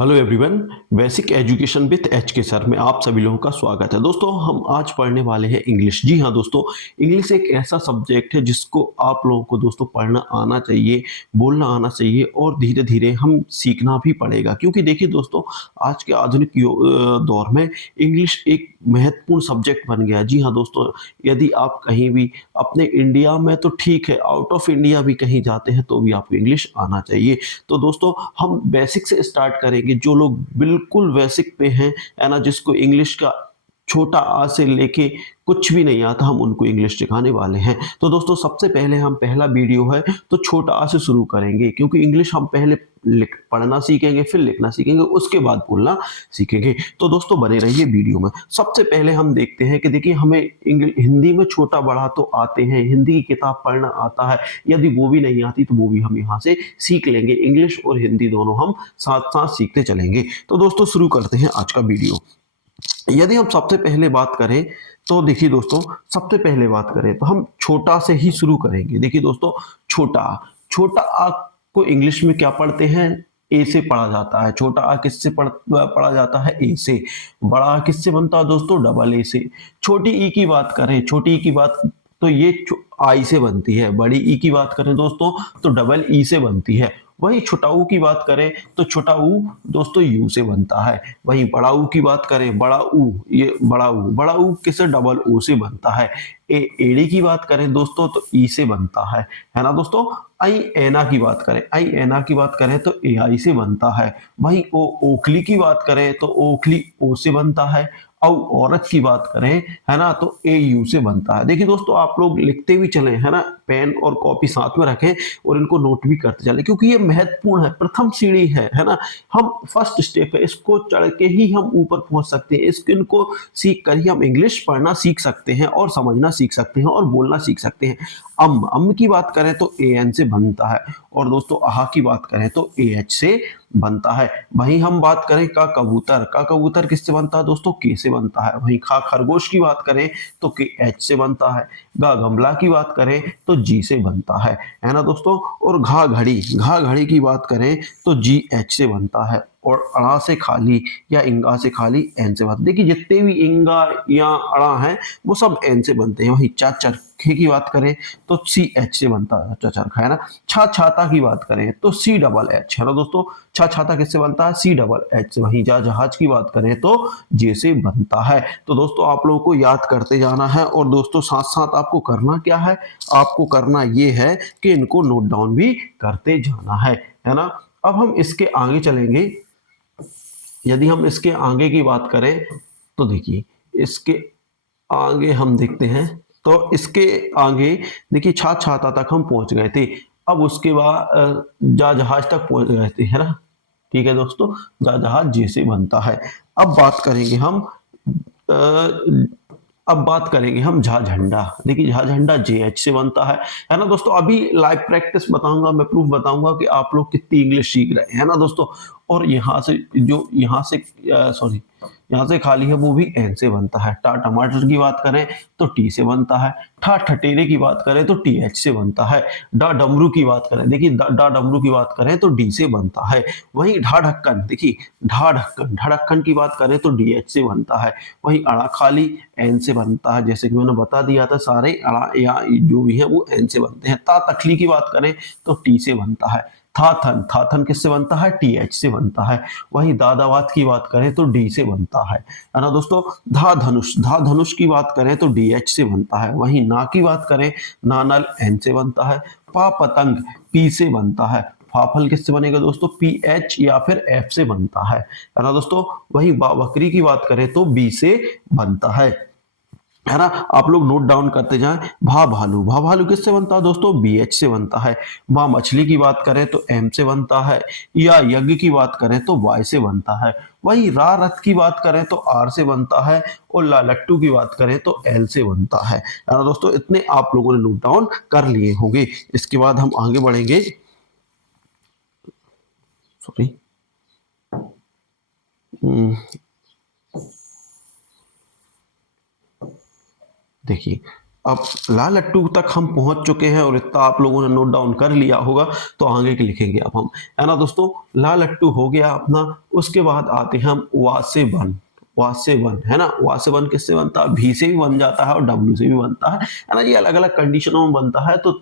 Hello everyone. Basic education with H के sir में आप सभी लोगों का स्वागत है। दोस्तों हम आज पढ़ने वाले हैं इंग्लिश। जी हाँ दोस्तों, इंग्लिश एक ऐसा सब्जेक्ट है जिसको आप लोगों को दोस्तों पढ़ना आना चाहिए, बोलना आना चाहिए और धीरे धीरे हम सीखना भी पड़ेगा। क्योंकि देखिए दोस्तों, आज के आधुनिक दौर में इंग्लिश एक महत्वपूर्ण सब्जेक्ट बन गया। जी हाँ दोस्तों, यदि आप कहीं भी अपने इंडिया में तो ठीक है, आउट ऑफ इंडिया भी कहीं जाते हैं तो भी आपको इंग्लिश आना चाहिए। तो दोस्तों हम बेसिक से स्टार्ट करेंगे। जो लोग बिल्कुल बेसिक पे हैं, है ना, जिसको इंग्लिश का छोटा आ से लेके कुछ भी नहीं आता, हम उनको इंग्लिश सिखाने वाले हैं। तो दोस्तों सबसे पहले हम पहला वीडियो है तो छोटा आ से शुरू करेंगे, क्योंकि इंग्लिश हम पहले पढ़ना सीखेंगे, फिर लिखना सीखेंगे, उसके बाद बोलना सीखेंगे। तो दोस्तों बने रहिए वीडियो में। सबसे पहले हम देखते हैं कि देखिए हमें हिंदी में छोटा बड़ा तो आते हैं, हिंदी की किताब पढ़ना आता है। यदि वो भी नहीं आती तो वो भी हम यहाँ से सीख लेंगे। इंग्लिश और हिंदी दोनों हम साथ साथ सीखते चलेंगे। तो दोस्तों शुरू करते हैं आज का वीडियो। यदि हम सबसे पहले बात करें तो देखिए दोस्तों, सबसे पहले बात करें तो हम छोटा से ही शुरू करेंगे। देखिए दोस्तों, छोटा छोटा आ को इंग्लिश में क्या पढ़ते हैं? ए से पढ़ा जाता है। छोटा आ किससे पढ़ा जाता है? ए से। बड़ा आ किससे बनता है दोस्तों? डबल ए से। छोटी ई की बात करें, छोटी ई की बात तो ये आई से बनती है। बड़ी ई की बात करें दोस्तों तो डबल ई से बनती है। वही छोटा ऊ की बात करें तो छोटा ऊ दोस्तों यू से बनता है। वही बड़ा ऊ की बात करें, बड़ा ऊ, ये बड़ा ऊ किससे? डबल ओ से बनता है। एड़ी की बात करें दोस्तों तो ई से बनता है ना दोस्तों। आई एना की बात करें, आई एना की बात करें तो ए आई से बनता है। वही ओ ओखली की बात करें तो ओखली ओ से बनता है। और औरत की बात करें, है ना, तो ए यू से बनता है। देखिए दोस्तों, आप लोग लिखते भी चले, है ना, पेन और कॉपी साथ में रखें और इनको नोट भी करते चले, क्योंकि ये महत्वपूर्ण है, प्रथम सीढ़ी है ना। हम फर्स्ट स्टेप है, इसको चढ़ के ही हम ऊपर पहुंच सकते हैं। इनको सीख कर ही हम इंग्लिश पढ़ना सीख सकते हैं और समझना सीख सकते हैं और बोलना सीख सकते हैं। अम की बात करें तो ए एन से बनता है। और दोस्तों आहा की बात करें तो ए एच से बनता है। वहीं हम बात करें का कबूतर किससे बनता है दोस्तों? के से बनता है। वहीं खा खरगोश की बात करें तो के एच से बनता है। गा गमला की बात करें तो जी से बनता है ना दोस्तों। और घा घड़ी की बात करें तो जी एच से बनता है। और अड़ा से खाली या इंगा से खाली एन से बनता है। देखिए जितने भी इंगा या अड़ा हैं वो सब एन से बनते हैं। वही चरखे की बात करें तो सी एच से बनता है, चरखा, है ना। छाता की बात करें तो सी डबल एच, है ना दोस्तों। छाता किससे बनता है? सी डबल एच से। वहीं जहाज की बात करें तो जे से बनता है। तो दोस्तों आप लोगों को याद करते जाना है और दोस्तों साथ साथ आपको करना क्या है? आपको करना ये है कि इनको नोट डाउन भी करते जाना है ना। अब हम इसके आगे चलेंगे। यदि हम इसके आगे की बात करें तो देखिए इसके आगे हम देखते हैं। तो इसके आगे देखिए छाता तक हम पहुंच गए थे। अब उसके बाद जहाज तक पहुंच गए थे, है ना। ठीक है दोस्तों, जहाज जे से बनता है। अब बात करेंगे हम अ, अब बात करेंगे हम झा झंडा। देखिए झा झंडा जे एच से बनता है ना दोस्तों। अभी लाइव प्रैक्टिस बताऊंगा, मैं प्रूफ बताऊंगा कि आप लोग कितनी इंग्लिश सीख रहे हैं ना दोस्तों। और यहाँ से जो यहाँ से सॉरी यहाँ से खाली है वो भी एन से बनता है। टमाटर की बात करें तो टी से बनता है। ठटेरे की बात करें तो टी एच से बनता है। डमरू की बात करें, देखिए डमरू की बात करें तो डी से बनता है। वहीं ढक्कन, देखिए ढक्कन की बात करें तो डी एच से बनता है। वहीं अड़ा खाली एन से बनता है। जैसे कि मैंने बता दिया था, सारे अड़ा या जो भी है वो एन से बनते हैं। तकली की बात करें तो टी से बनता है। थाथन किससे बनता है? टी एच से बनता है। वहीं दादावात की बात करें तो डी से बनता है ना दोस्तों। धा धनुष की बात करें तो डी एच से बनता है। वहीं ना की बात करें, नानल एन से बनता है। पतंग पी से बनता है। फाफल किससे बनेगा दोस्तों? पी एच या फिर एफ से बनता है ना दोस्तों। वहीं बकरी की बात करें तो बी से बनता है ना। आप लोग नोट डाउन करते जाएं। भा भालू किससे बनता है दोस्तों? बी एच से बनता है। माँ मछली की बात करें तो एम से बनता है। या यज्ञ की बात करें तो वाई से बनता है। वही रथ की बात करें तो आर से बनता है। और लट्टू की बात करें तो एल से बनता है ना दोस्तों। इतने आप लोगों ने नोट डाउन कर लिए होंगे। इसके बाद हम आगे बढ़ेंगे। सॉरी, देखिए अब ला लट्टू तक हम पहुंच चुके हैं और इतना आप लोगों ने नोट डाउन कर लिया होगा, तो आगे के लिखेंगे अब हम, है ना दोस्तों। ला लट्टू हो गया अपना। उसके बाद आते हैं हम वा से वन। वा से वन, है ना। वा से वन किससे बनता है? भी से भी बन जाता है और डब्ल्यू से भी बनता है ना। ये अलग अलग कंडीशनों में बनता है, तो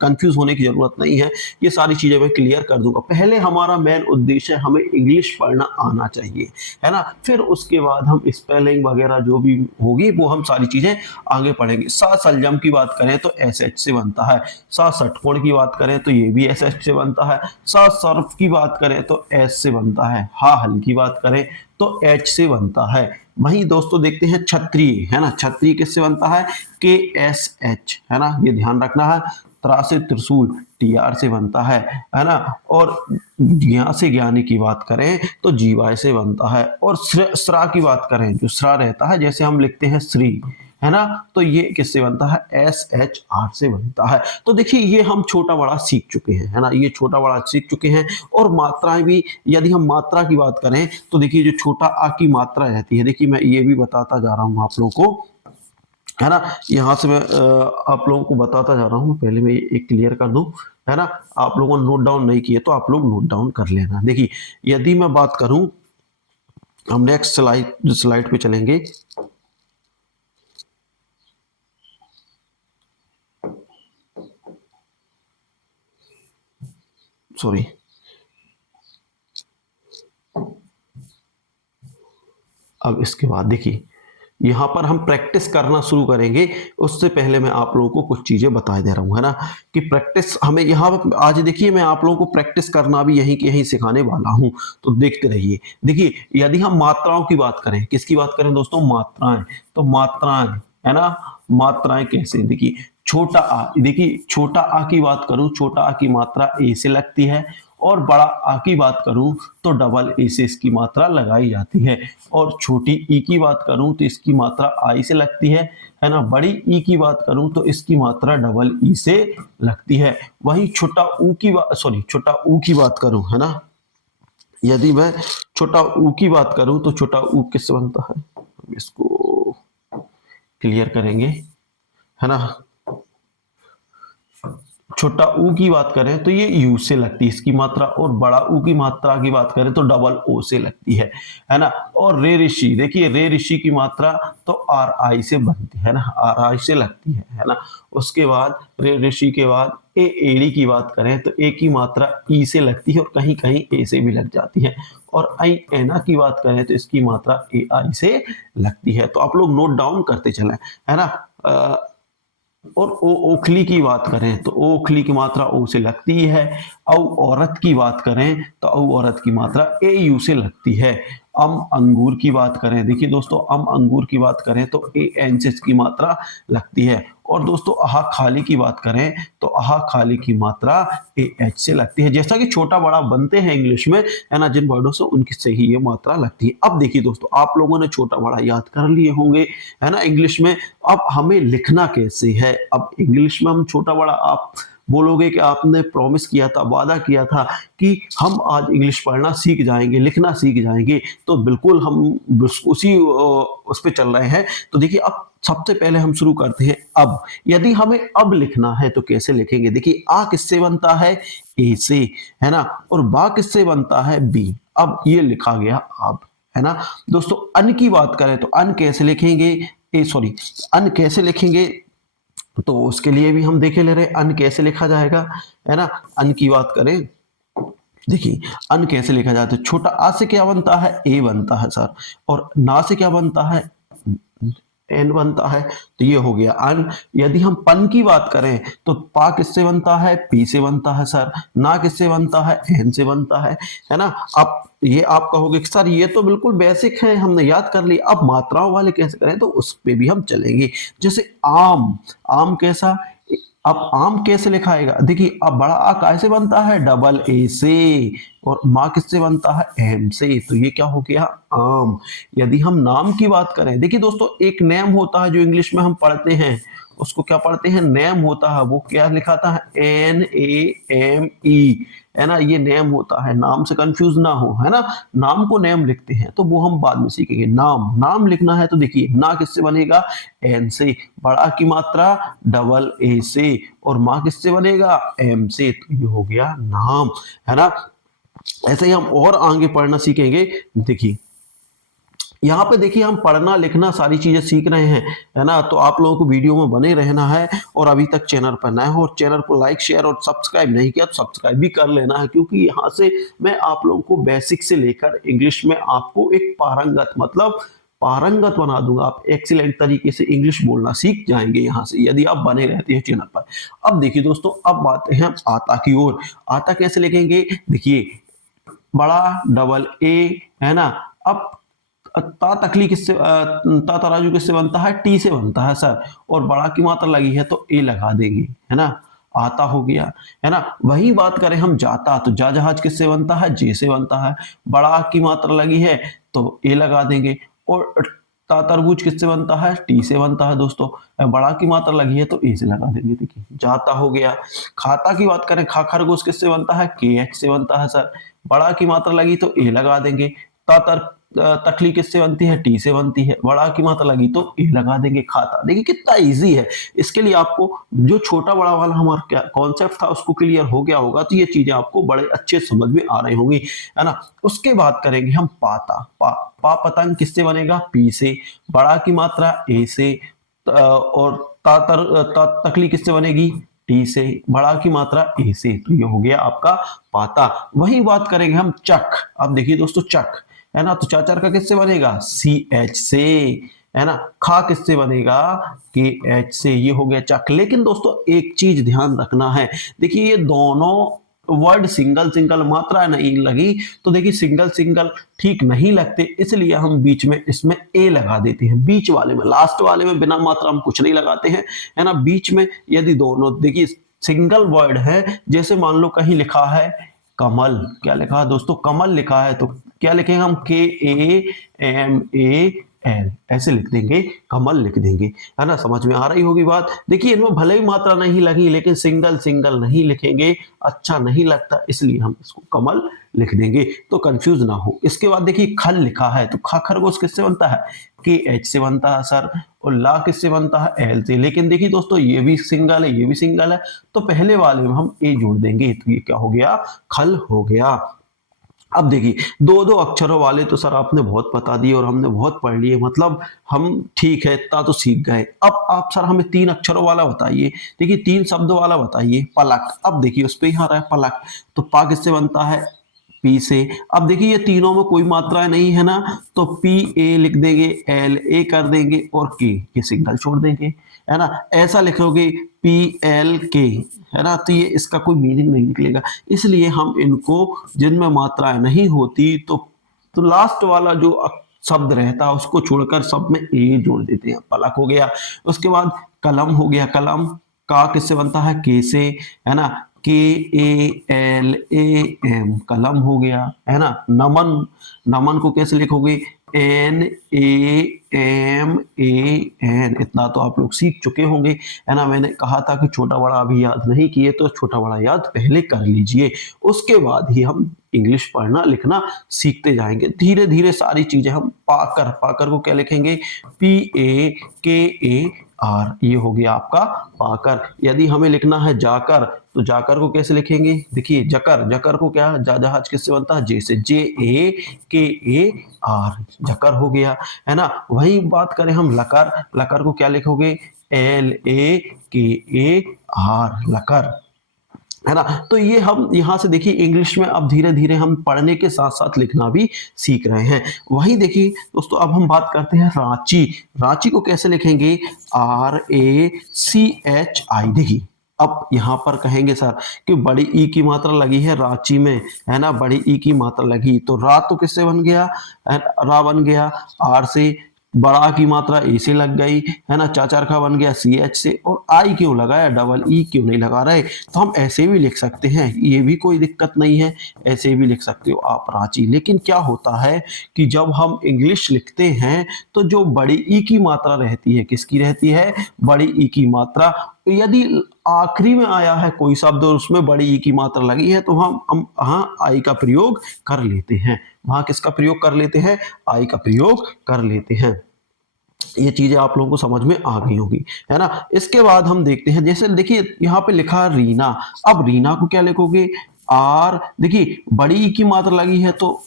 कंफ्यूज होने की जरूरत नहीं है। ये सारी चीजें मैं क्लियर कर दूंगा। पहले हमारा मेन उद्देश्य है हमें इंग्लिश पढ़ना आना चाहिए, है ना। फिर उसके बाद हम स्पेलिंग वगैरह जो भी होगी वो हम सारी चीजें आगे पढ़ेंगे। सा सलजम की बात करें तो एस एच से बनता है। सा षटकोण की बात करें तो ये भी एस एच से बनता है। सा सर्फ की बात करें तो एस से बनता है। हा हल की बात करें तो एच से बनता है। वहीं दोस्तों देखते हैं छत्रिय, है ना। छत्रिय किससे बनता है? के एस एच, है ना, ये ध्यान रखना है। त्रा से त्रिशूल टी आर से बनता है ना। और ज्ञा से ज्ञानी की बात करें तो जीवाय से बनता है। और श्रा की बात करें, जो श्रा रहता है, जैसे हम लिखते हैं श्री, है ना, तो ये किससे बनता है? एस एच आर से बनता है। तो देखिए ये हम छोटा बड़ा सीख चुके हैं, है ना, ये छोटा बड़ा सीख चुके हैं। और मात्राएं भी, यदि हम मात्रा की बात करें तो देखिए जो छोटा आ की मात्रा रहती है, देखिए मैं ये भी बताता जा रहा हूं आप लोगों को, है ना। यहाँ से मैं आप लोगों को बताता जा रहा हूँ। पहले मैं एक क्लियर कर दूं, है ना। आप लोगों ने नोट डाउन नहीं किए तो आप लोग नोट डाउन कर लेना। देखिए यदि मैं बात करूं, हम नेक्स्ट स्लाइड पे चलेंगे। सॉरी, अब इसके बाद देखिए यहाँ पर हम प्रैक्टिस करना शुरू करेंगे। उससे पहले मैं आप लोगों को कुछ चीजें बता दे रहा हूँ, है ना, कि प्रैक्टिस हमें यहाँ आज देखिए मैं आप लोगों को प्रैक्टिस करना भी यहीं के यहीं सिखाने वाला हूँ, तो देखते रहिए। देखिए यदि हम मात्राओं की बात करें, किसकी बात करें दोस्तों? मात्राएं। तो मात्राएं, है ना, मात्राएं कैसे? देखिए छोटा आ, देखिए छोटा आ की बात करूं, छोटा आ की मात्रा ए से लगती है। और बड़ा आ की बात करूं तो डबल ए से इसकी मात्रा लगाई जाती है। और छोटी ई की बात करूं तो इसकी मात्रा आई से लगती है ना। बड़ी ई की बात करूं तो इसकी मात्रा डबल ई से लगती है। वहीं छोटा ऊ की बात, सॉरी, छोटा ऊ की बात करूं, है ना, यदि मैं छोटा ऊ की बात करूं तो छोटा ऊ किससे बनता है? हम इसको क्लियर करेंगे, है ना। छोटा ऊ की बात करें तो ये यू से लगती है इसकी मात्रा। और बड़ा ऊ की मात्रा की बात करें तो डबल ओ से लगती है ना। और रे ऋषि, देखिए रे ऋषि की मात्रा तो आर आई से बनती है ना, आर आई से लगती है ना। उसके बाद रे ऋषि के बाद ए एड़ी की बात करें तो ए की मात्रा ई से लगती है और कहीं कहीं ए से भी लग जाती है। और आई एना की बात करें तो इसकी मात्रा ए आई से लगती है। तो आप लोग नोट डाउन करते चलें, है ना। और ओ ओखली की बात करें तो ओखली की मात्रा ओ से लगती है। औ औरत की बात करें तो औ औरत की मात्रा ए यू से लगती है। अम अंगूर की बात करें, देखिए दोस्तों अम अंगूर की बात करें तो ए एन से इसकी मात्रा लगती है। और दोस्तों आहा खाली की बात करें तो आहा खाली की मात्रा ए एच से लगती है। जैसा कि छोटा बड़ा बनते हैं इंग्लिश में, है ना, जिन वर्डों से उनकी से ही ये मात्रा लगती है। अब देखिए दोस्तों आप लोगों ने छोटा बड़ा याद कर लिए होंगे, है ना, इंग्लिश में। अब हमें लिखना कैसे है? अब इंग्लिश में हम छोटा बड़ा, आप बोलोगे कि आपने प्रॉमिस किया था, वादा किया था कि हम आज इंग्लिश पढ़ना सीख जाएंगे, लिखना सीख जाएंगे, तो बिल्कुल हम उसी उस पर चल रहे हैं। तो देखिए अब सबसे पहले हम शुरू करते हैं अब। यदि हमें अब लिखना है तो कैसे लिखेंगे? देखिए आ किससे बनता है? ए से, है ना। और बा किससे बनता है? बी। अब ये लिखा गया अब, है ना। दोस्तों अन की बात करें तो अन कैसे लिखेंगे? अन कैसे लिखेंगे? तो उसके लिए भी हम देखे ले रहे अन कैसे लिखा जाएगा, है ना। अन की बात करें, देखिए अन कैसे लिखा जाता है? छोटा आ से क्या बनता है? ए बनता है सर। और ना से क्या बनता है? एन बनता है। तो ये हो गया अन। यदि हम पन की बात करें तो पा किससे बनता है? पी से बनता है सर। ना किससे बनता है? एन से बनता है ना। अब ये आप कहोगे कि सर ये तो बिल्कुल बेसिक है, हमने याद कर लिया, अब मात्राओं वाले कैसे करें? तो उस पे भी हम चलेंगे। जैसे आम, आम कैसा? अब आम कैसे लिखाएगा? देखिए अब बड़ा आ कैसे बनता है? डबल ए से। और माँ किससे बनता है? एम से। तो ये क्या हो गया? आम। यदि हम नाम की बात करें, देखिए दोस्तों एक नेम होता है जो इंग्लिश में हम पढ़ते हैं, उसको क्या पढ़ते हैं, नेम होता है। वो क्या लिखा था, NAME, है ना, ये नेम होता है, नाम से कंफ्यूज ना हो, है ना। नाम को नेम लिखते हैं, तो वो हम बाद में सीखेंगे। नाम, नाम लिखना है तो देखिए ना किससे बनेगा, एन से, बड़ा की मात्रा डबल ए से, और माँ किससे बनेगा, एम से, तो ये हो गया नाम, है ना। ऐसे ही हम और आगे पढ़ना सीखेंगे। देखिए यहाँ पे देखिए हम पढ़ना लिखना सारी चीजें सीख रहे हैं, है ना। तो आप लोगों को वीडियो में बने रहना है, और अभी तक चैनल पर नए हो और चैनल को लाइक शेयर और सब्सक्राइब नहीं किया तो सब्सक्राइब भी कर लेना है, क्योंकि यहाँ से मैं आप लोगों को बेसिक से लेकर इंग्लिश में आपको एक पारंगत, मतलब पारंगत बना दूंगा। आप एक्सीलेंट तरीके से इंग्लिश बोलना सीख जाएंगे यहाँ से, यदि आप बने रहते हैं चैनल पर। अब देखिए दोस्तों, अब आते हैं हम आता की ओर। आता कैसे लिखेंगे, देखिए बड़ा डबल ए, है ना। अब ता तकली किससे ता तराजू किससे बनता है, टी से बनता है सर, और बड़ा की मात्रा लगी है तो ए लगा देंगे, है ना। आता हो गया, है ना। वही बात करें हम जाता, तो जा जहाज किससे बनता है, जे से बनता है, बड़ा की मात्रा लगी है तो ए लगा देंगे। और ता तरबूज किससे बनता है, टी से बनता है दोस्तों, बड़ा की मात्रा लगी है तो ए से लगा देंगे। देखिए जाता हो गया। खाता की बात करें, खा खरगोश किससे बनता है, KH से बनता है सर, बड़ा की मात्रा लगी तो ए लगा देंगे। तकली किससे बनती है, टी से बनती है, बड़ा की मात्रा लगी तो ए लगा देंगे, खाता। देखिए कितना इजी है। इसके लिए आपको जो छोटा बड़ा वाला हमारा क्या कॉन्सेप्ट था उसको क्लियर हो गया होगा, तो ये चीजें आपको बड़े अच्छे समझ में आ रही होंगी, है ना। उसके बाद करेंगे हम पाता। पा पतंग किससे बनेगा, पी से, बड़ा की मात्रा ए से, और तकली किससे बनेगी, टी से, बड़ा की मात्रा ए से, तो ये हो गया आपका पाता। वही बात करेंगे हम चक। अब देखिए दोस्तों चक, है ना, तो चाचार का किससे बनेगा, CH से, है ना। खा किससे बनेगा, KH से, ये हो गया चक। लेकिन दोस्तों एक चीज ध्यान रखना है, देखिए ये दोनों वर्ड सिंगल सिंगल मात्रा नहीं लगी, तो देखिए सिंगल सिंगल ठीक नहीं लगते, इसलिए हम बीच में इसमें ए लगा देते हैं। बीच वाले में, लास्ट वाले में बिना मात्रा हम कुछ नहीं लगाते हैं, है ना। बीच में यदि दोनों, देखिए सिंगल वर्ड है, जैसे मान लो कहीं लिखा है कमल, क्या लिखा है दोस्तों, कमल लिखा है, तो क्या लिखेंगे हम, KAMAL, ऐसे लिख देंगे, कमल लिख देंगे, है ना। समझ में आ रही होगी बात। देखिए इनमें भले ही मात्रा नहीं लगी, लेकिन सिंगल सिंगल नहीं लिखेंगे, अच्छा नहीं लगता, इसलिए हम इसको कमल लिख देंगे, तो कंफ्यूज ना हो। इसके बाद देखिए खल लिखा है, तो खा खरगोश किससे बनता है, KH से बनता है सर, और ला किससे बनता है, L से। लेकिन देखिए दोस्तों ये भी सिंगल है, ये भी सिंगल है, तो पहले वाले में हम ए जोड़ देंगे, तो ये क्या हो गया, खल हो गया। अब देखिए दो दो अक्षरों वाले तो सर आपने बहुत बता दिए और हमने बहुत पढ़ लिए, मतलब हम ठीक है इतना तो सीख गए। अब आप सर हमें 3 अक्षरों वाला बताइए, देखिए 3 शब्दों वाला बताइए। पलक, अब देखिए उस पे ही आ रहा है पलक, तो पा किससे बनता है, पी से। अब देखिए ये तीनों में कोई मात्राएं नहीं है ना, तो PA लिख देंगे, LA कर देंगे, और K ये सिंगल छोड़ देंगे, है ना। ऐसा लिखोगे PLK, है ना, तो ये इसका कोई मीनिंग नहीं निकलेगा। इसलिए हम इनको जिनमें मात्राएं नहीं होती, तो लास्ट वाला जो शब्द रहता है उसको छोड़कर सब में ए जोड़ देते हैं, पलक हो गया। उसके बाद कलम हो गया, कलम का किससे बनता है, के से, है ना, KALAM, कलम हो गया, है ना। नमन, नमन को कैसे लिखोगे, NAMAN, इतना तो आप लोग सीख चुके होंगे, है ना। मैंने कहा था कि छोटा बड़ा अभी याद नहीं किए, तो छोटा बड़ा याद पहले कर लीजिए, उसके बाद ही हम इंग्लिश पढ़ना लिखना सीखते जाएंगे। धीरे धीरे सारी चीजें हम पाकर, पाकर को क्या लिखेंगे, PAKAR, ये हो गया आपका पाकर। यदि हमें लिखना है जाकर, तो जाकर को कैसे लिखेंगे, देखिए जकर, जकर को क्या, जहाज किससे बनता है, जे से, JAKAR, जकर हो गया, है ना। वही बात करें हम लकर, लकर को क्या लिखोगे, LAKAR, लकर, है ना। तो ये हम यहाँ से देखिए इंग्लिश में अब धीरे धीरे हम पढ़ने के साथ साथ लिखना भी सीख रहे हैं। वही देखिए दोस्तों अब हम बात करते हैं रांची। रांची को कैसे लिखेंगे, RACHI। देखिए अब यहाँ पर कहेंगे सर कि बड़ी ई की मात्रा लगी है रांची में, है ना, बड़ी ई की मात्रा लगी, तो रा तो किससे बन गया, रा बन गया R से, बड़ा की मात्रा ए से लग गई, है ना, चाचर का बन गया सी एच से, और आई क्यों लगाया, डबल ई क्यों नहीं लगा रहे, तो हम ऐसे भी लिख सकते हैं, ये भी कोई दिक्कत नहीं है, ऐसे भी लिख सकते हो आप रांची। लेकिन क्या होता है कि जब हम इंग्लिश लिखते हैं तो जो बड़ी ई की मात्रा रहती है, किसकी रहती है, बड़ी ई की मात्रा, यदि आखिरी में आया है कोई शब्द और उसमें बड़ी ई की मात्रा लगी है तो हम हाँ आई का प्रयोग कर लेते हैं, वहां किसका प्रयोग कर लेते हैं, आई का प्रयोग कर लेते हैं। ये चीजें आप लोगों को समझ में आ गई होगी, है ना। इसके बाद हम देखते हैं, जैसे देखिए यहाँ पे लिखा है रीना, अब रीना को क्या लिखोगे, आर, देखिए बड़ी ई की मात्रा लगी है तो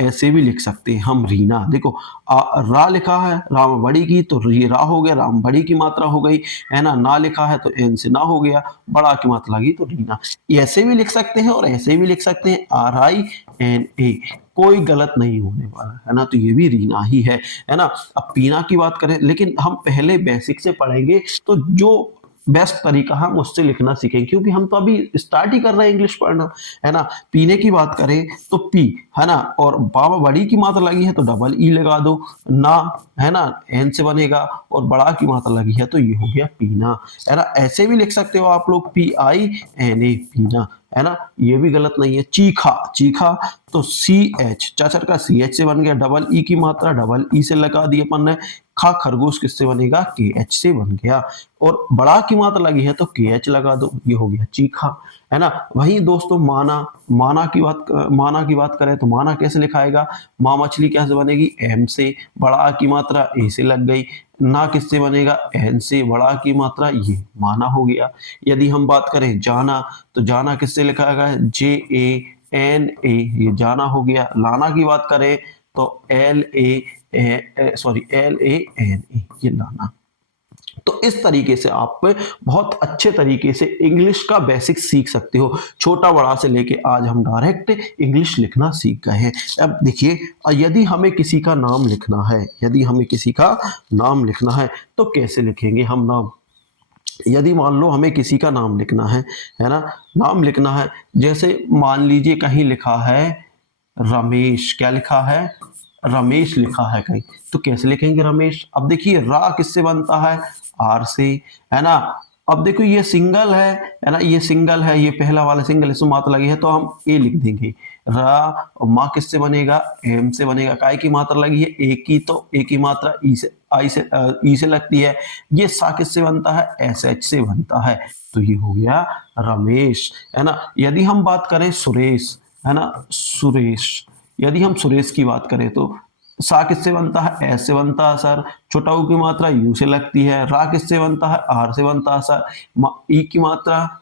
ऐसे भी लिख सकते हैं हम रीना, देखो रा लिखा है, राम बड़ी की तो रा हो गया, राम बड़ी की मात्रा हो गई, है ना लिखा है तो एन से ना हो गया, बड़ा की मात्रा लगी तो रीना। ऐसे भी लिख सकते हैं और ऐसे भी लिख सकते हैं, आर आई एन ए, कोई गलत नहीं होने वाला, है ना, तो ये भी रीना ही है ना। अब पीना की बात करें, लेकिन हम पहले बेसिक से पढ़ेंगे तो जो बेस्ट तरीका हम उससे लिखना सीखेंगे, क्योंकि हम तो अभी स्टार्ट ही कर रहे हैं इंग्लिश पढ़ना, है ना। पीने की बात करें तो पी, है ना, और बाबा बड़ी की मात्रा लगी है तो डबल ई लगा दो, ना, है ना, एन से बनेगा, और बड़ा की मात्रा लगी है तो ये हो गया पीना, है ना। ऐसे भी लिख सकते हो आप लोग, पी आई एन ए, पीना, है ना, ये भी गलत नहीं है। चीखा, चीखा तो सी एच, चाचर का सी एच से बन गया, डबल ई की मात्रा डबल ई से लगा दी अपन ने, खा खरगोश किससे बनेगा, के एच से बन गया, और बड़ा की मात्रा लगी है तो के एच लगा दो, ये हो गया चीखा, है ना। वहीं दोस्तों माना, माना की बात करें तो माना कैसे लिखाएगा, माँ मछली कैसे बनेगी, एम से, बड़ा की मात्रा ए से लग गई, ना किससे बनेगा, एन से, बड़ा की मात्रा ये माना हो गया। यदि हम बात करें जाना तो जाना किससे लिखाएगा, जे ए एन ए, ये जाना हो गया। लाना की बात करें तो L A sorry L A N A, ये लाना। तो इस तरीके से आप बहुत अच्छे तरीके से इंग्लिश का बेसिक सीख सकते हो, छोटा बड़ा से लेके आज हम डायरेक्ट इंग्लिश लिखना सीख गए हैं। अब देखिए, यदि हमें किसी का नाम लिखना है, यदि हमें किसी का नाम लिखना है तो कैसे लिखेंगे हम नाम। यदि मान लो हमें किसी का नाम लिखना है ना, नाम लिखना है, जैसे मान लीजिए कहीं लिखा है रमेश, क्या लिखा है, रमेश लिखा है कहीं, तो कैसे लिखेंगे रमेश। अब देखिए रा किससे बनता है, आर से, है ना। अब देखो ये सिंगल है ना, ये सिंगल है, ये पहला वाला सिंगल, इसमें मात्रा लगी है तो हम ए लिख देंगे। रा और माँ किससे बनेगा, एम से बनेगा, काय की मात्रा लगी है ए की, तो ए की मात्रा ई से, आई से, ई से लगती है। ये सा किससे बनता है, एस एच से बनता है, तो ये हो गया रमेश, है ना। यदि हम बात करें सुरेश, है ना, सुरेश, यदि हम सुरेश की बात करें तो सा किससे बनता है, एस से बनता है सर, छोटा ऊ की मात्रा यू से लगती है, रा किससे बनता है, आर से बनता है सर, ई की मात्रा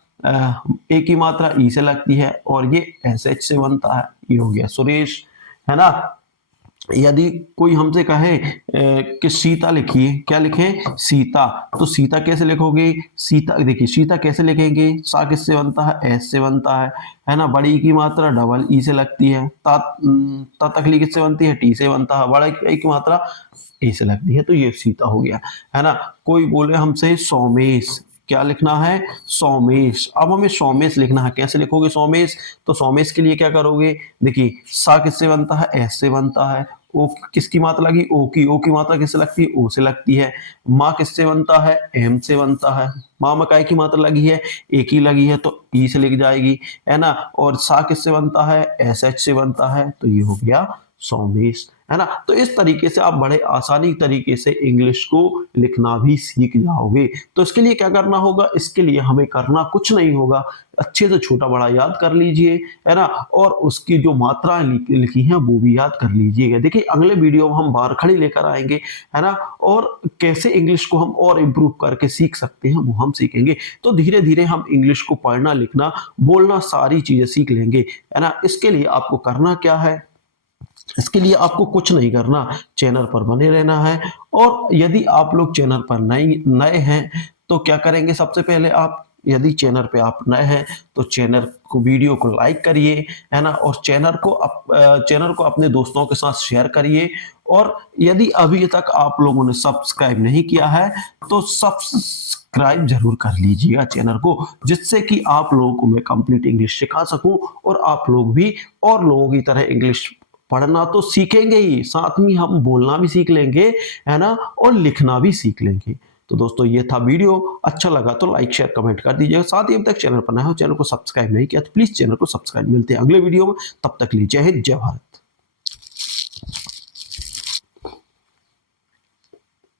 ए की मात्रा ई से लगती है, और ये एस एच से बनता है, ये हो गया सुरेश, है ना। यदि कोई हमसे कहे कि सीता लिखिए, क्या लिखें, सीता, तो सीता कैसे लिखोगे, सीता, देखिए सीता कैसे लिखेंगे, सा किससे बनता है, एस से बनता है ना, बड़ी की मात्रा डबल ई से लगती है, ता तकली किससे बनती है, टी से बनता है, बड़ा की मात्रा ए से लगती है, तो ये सीता हो गया, है ना। कोई बोले हमसे सोमेश, क्या लिखना है, सोमेश, अब हमें सोमेश लिखना है, कैसे लिखोगे सोमेश, तो सोमेश के लिए क्या करोगे, देखिए सा किससे बनता है, एस से बनता है, ओ किसकी मात्रा लगी, ओ की मात्रा किससे लगती है, ओ से लगती है, माँ किससे बनता है, एम से बनता है, माँ मकाई की मात्रा लगी है, ए की लगी है तो ई से लिख जाएगी, है ना, और सा किससे बनता है, एस एच से बनता है, तो ये हो गया सोमेश, है ना। तो इस तरीके से आप बड़े आसानी तरीके से इंग्लिश को लिखना भी सीख जाओगे। तो इसके लिए क्या करना होगा, इसके लिए हमें करना कुछ नहीं होगा, अच्छे से छोटा बड़ा याद कर लीजिए, है ना, और उसकी जो मात्राएं लिखी हैं वो भी याद कर लीजिएगा। देखिए अगले वीडियो में हम बारखड़ी लेकर आएंगे, है ना, और कैसे इंग्लिश को हम और इम्प्रूव करके सीख सकते हैं वो हम सीखेंगे। तो धीरे धीरे हम इंग्लिश को पढ़ना, लिखना, बोलना, सारी चीजें सीख लेंगे, है ना। इसके लिए आपको करना क्या है, इसके लिए आपको कुछ नहीं करना, चैनल पर बने रहना है। और यदि आप लोग चैनल पर नए हैं तो क्या करेंगे, सबसे पहले आप, यदि चैनल पे आप नए हैं तो चैनल को, वीडियो को लाइक करिए, है ना, और चैनल को अपने दोस्तों के साथ शेयर करिए। और यदि अभी तक आप लोगों ने सब्सक्राइब नहीं किया है तो सब्सक्राइब जरूर कर लीजिएगा चैनल को, जिससे कि आप लोगों को मैं कंप्लीट इंग्लिश सिखा सकूं और आप लोग भी और लोगों की तरह इंग्लिश पढ़ना तो सीखेंगे ही, साथ में हम बोलना भी सीख लेंगे, है ना, और लिखना भी सीख लेंगे। तो दोस्तों ये था वीडियो, अच्छा लगा तो लाइक शेयर कमेंट कर दीजिएगा। साथ ही अब तक चैनल पर नए हो, चैनल को सब्सक्राइब नहीं किया तो प्लीज चैनल को सब्सक्राइब। मिलते हैं अगले वीडियो में, तब तक के लिए जय हिंद जय भारत।